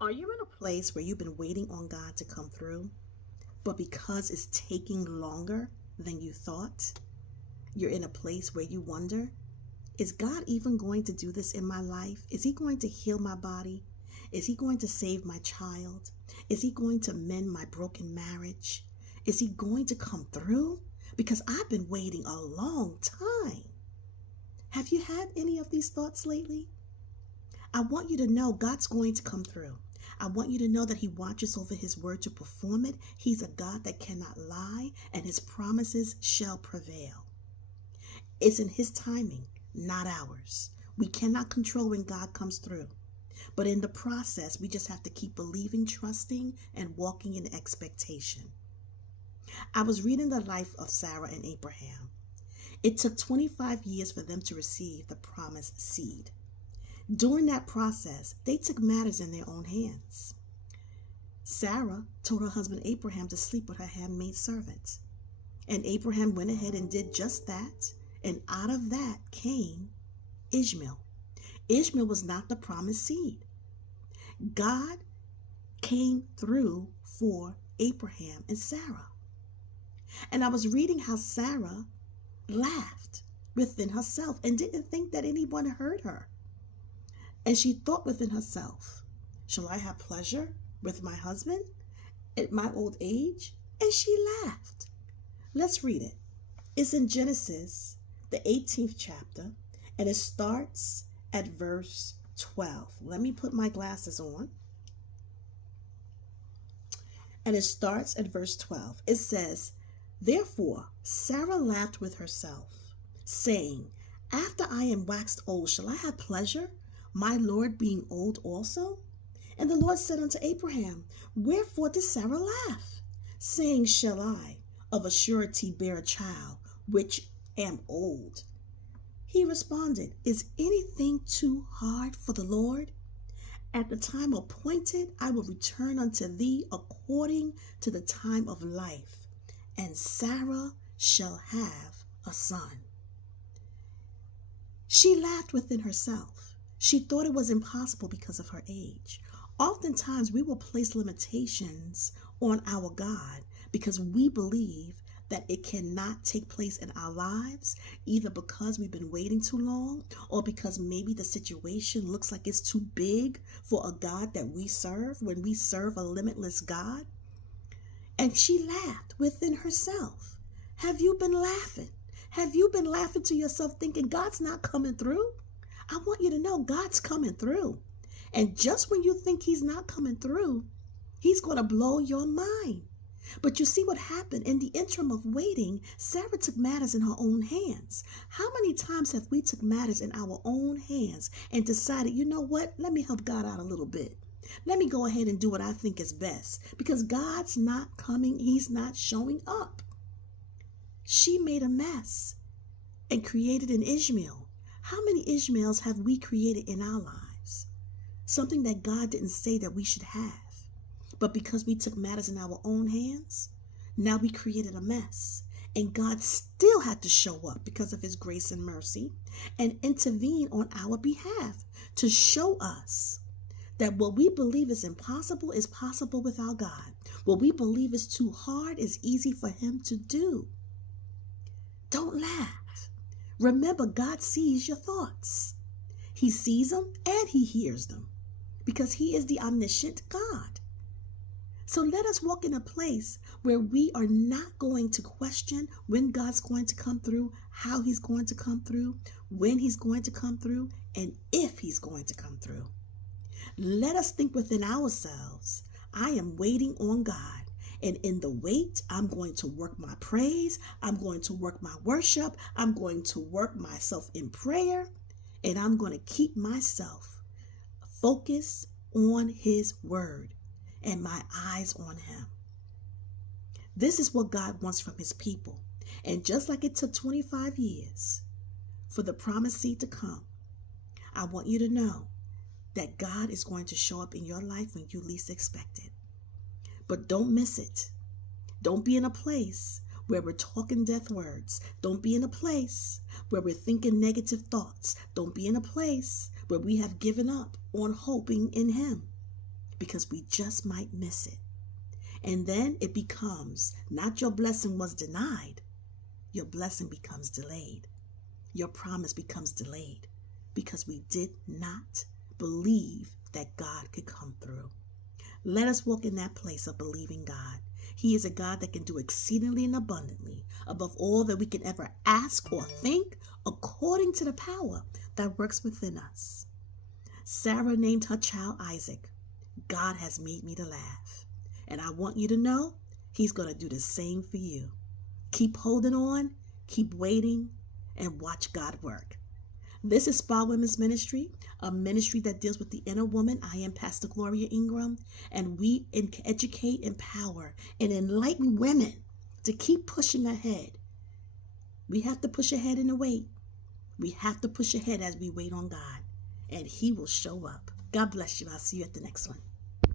Are you in a place where you've been waiting on God to come through, but because it's taking longer than you thought, you're in a place where you wonder, is God even going to do this in my life? Is He going to heal my body? Is He going to save my child? Is He going to mend my broken marriage? Is He going to come through? Because I've been waiting a long time. Have you had any of these thoughts lately? I want you to know God's going to come through. I want you to know that He watches over His word to perform it. He's a God that cannot lie, and His promises shall prevail. It's in His timing, not ours. We cannot control when God comes through. But in the process, we just have to keep believing, trusting, and walking in expectation. I was reading the life of Sarah and Abraham. It took 25 years for them to receive the promised seed. During that process, they took matters in their own hands. Sarah told her husband Abraham to sleep with her handmaid servant. And Abraham went ahead and did just that. And out of that came Ishmael. Ishmael was not the promised seed. God came through for Abraham and Sarah. And I was reading how Sarah laughed within herself and didn't think that anyone heard her. And she thought within herself, shall I have pleasure with my husband at my old age? And she laughed. Let's read it. It's in Genesis, the 18th chapter, and it starts at verse 12. Let me put my glasses on. And it starts at verse 12. It says, therefore Sarah laughed with herself, saying, after I am waxed old, shall I have pleasure, my Lord being old also? And the Lord said unto Abraham, wherefore did Sarah laugh, saying, shall I of a surety bear a child, which am old? He responded, is anything too hard for the Lord? At the time appointed, I will return unto thee according to the time of life, and Sarah shall have a son. She laughed within herself. She thought it was impossible because of her age. Oftentimes, we will place limitations on our God because we believe that it cannot take place in our lives, either because we've been waiting too long or because maybe the situation looks like it's too big for a God that we serve when we serve a limitless God. And she laughed within herself. Have you been laughing? Have you been laughing to yourself thinking God's not coming through? I want you to know God's coming through. And just when you think He's not coming through, He's going to blow your mind. But you see what happened in the interim of waiting, Sarah took matters in her own hands. How many times have we took matters in our own hands and decided, you know what, let me help God out a little bit. Let me go ahead and do what I think is best because God's not coming. He's not showing up. She made a mess and created an Ishmael. How many Ishmaels have we created in our lives? Something that God didn't say that we should have. But because we took matters in our own hands, now we created a mess. And God still had to show up because of His grace and mercy and intervene on our behalf to show us that what we believe is impossible is possible with our God. What we believe is too hard is easy for Him to do. Don't laugh. Remember, God sees your thoughts. He sees them and He hears them because He is the omniscient God. So let us walk in a place where we are not going to question when God's going to come through, how He's going to come through, when He's going to come through, and if He's going to come through. Let us think within ourselves, I am waiting on God. And in the wait, I'm going to work my praise. I'm going to work my worship. I'm going to work myself in prayer. And I'm going to keep myself focused on His word and my eyes on Him. This is what God wants from His people. And just like it took 25 years for the promised seed to come, I want you to know that God is going to show up in your life when you least expect it. But don't miss it. Don't be in a place where we're talking death words. Don't be in a place where we're thinking negative thoughts. Don't be in a place where we have given up on hoping in Him. because we just might miss it. And then it becomes not your blessing was denied, your blessing becomes delayed. Your promise becomes delayed because we did not believe that God could come through. Let us walk in that place of believing God. He is a God that can do exceedingly and abundantly above all that we can ever ask or think, according to the power that works within us. Sarah named her child Isaac. God has made me to laugh. And I want you to know He's going to do the same for you. Keep holding on, keep waiting, and watch God work. This is Spa Women's Ministry, a ministry that deals with the inner woman. I am Pastor Gloria Ingram, and we educate, empower, and enlighten women to keep pushing ahead. We have to push ahead in the wait. We have to push ahead as we wait on God, and He will show up. God bless you. I'll see you at the next one.